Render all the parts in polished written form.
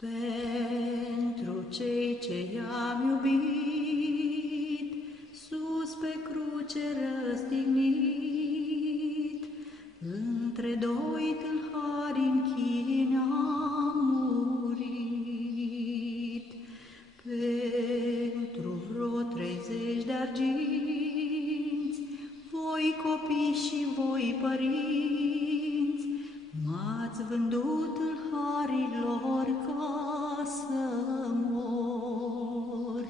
Pentru cei ce i-am iubit, sus pe cruce răstignit, între doi tâlhari în chin am murit. Pentru vreo 30 de arginți, voi copii și voi părinți, m-ați vândut tâlharilor ca să mor.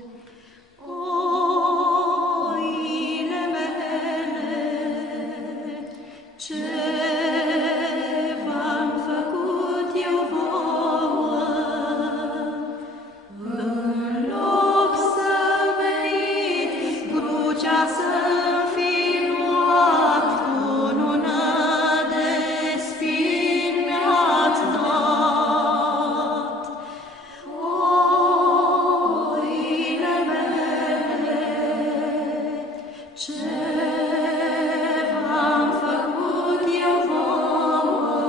Oile mele, ce v-am făcut eu vouă, în loc să veniți crucea să-mi fi luat, cunună de spini mi-ați dat. Oile mele, ce v-am făcut eu vouă,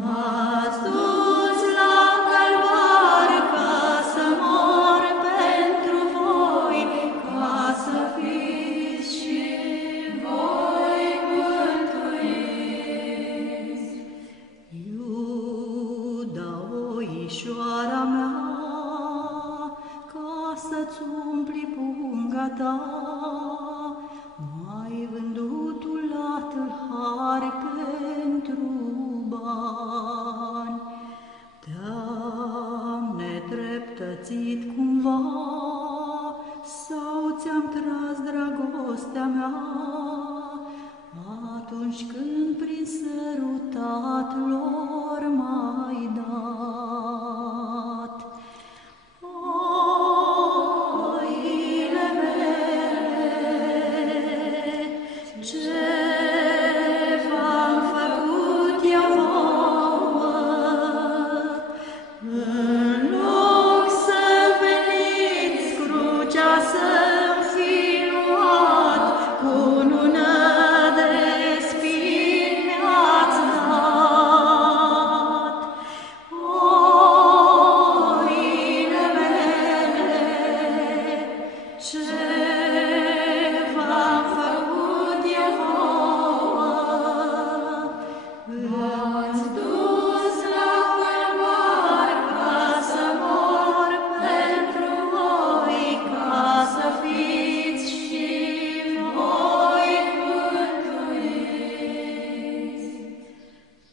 m-ați dus la calvar ca să mor pentru voi, ca să fiți și voi mântuiți. Iuda, oișoara mea, ca să-ți umpli punga ta, m-ai vândut la tâlhari pentru bani. Te-am nedreptățit cumva sau ți-am tras dragostea mea, atunci când prin sărutat lor m-ai dat. Oile mele, ce v-am făcut eu vouă, în loc să veniți crucea să-mi fi luat, cunună de spini mi-ați dat. Oile mele, ce v-am făcut eu vouă, m-ați dus la calvar ca să mor pentru voi, ca să fiți și voi mântuiți.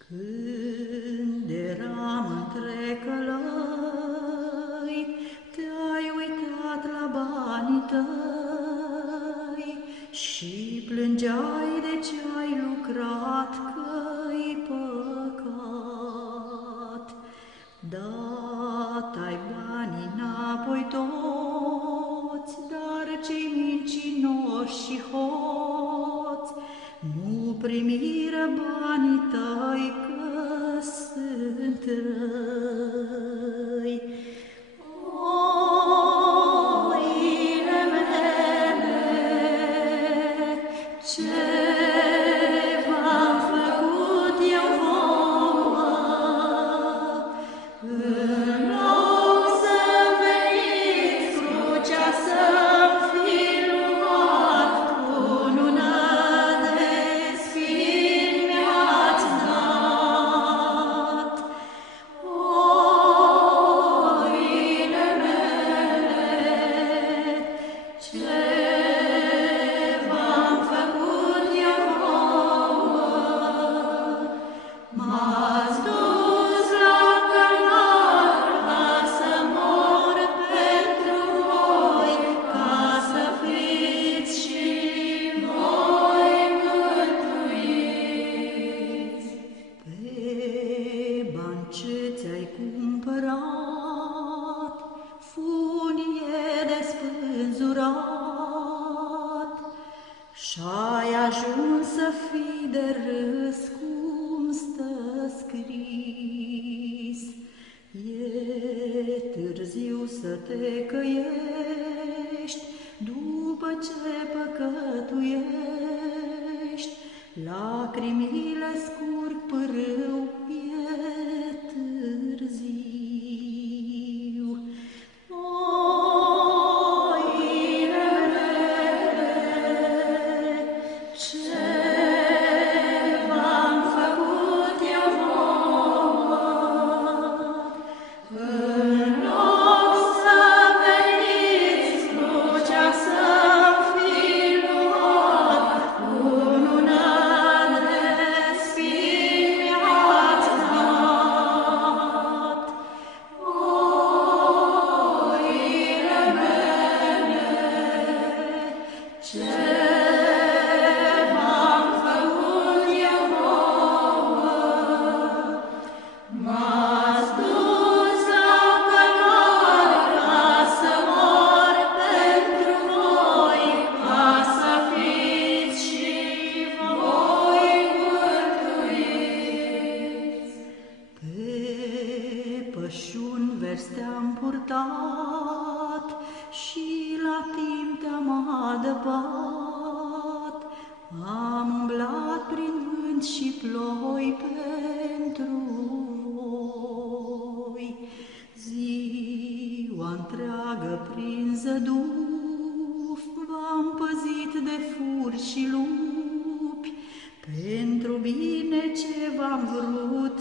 Când eram între călăi, te-ai uitat la banii tăi și plângeai de ce-ai lucrat, că-i păcat. Dat-ai banii înapoi toți, dar cei mincinoși și hoți nu primiră banii tăi, că sunt răi. Oile mele, ce v-am făcut eu vouă, în loc să veniți crucea să-mi fi luat, cunună de spini mi-ați dat. Oile mele, ce v-am făcut eu vouă, m-ați dus la calvar ca să mor pentru voi, ca să fiți și voi mântuiți. Pe bani ce ți-ai cumpărat, funie de spânzurat, și-ai ajuns să fii de râs, cum stă scris. E târziu să te căiești, după ce păcătuiești, lacrimile scurg pârâu, e târziu. mers te-am purtat și la timp te-am adăpat. Am umblat prin vânt și ploi pentru voi. Ziua întreagă prin zăduf v-am păzit de furi și lupi. Pentru bine ce v-am vrut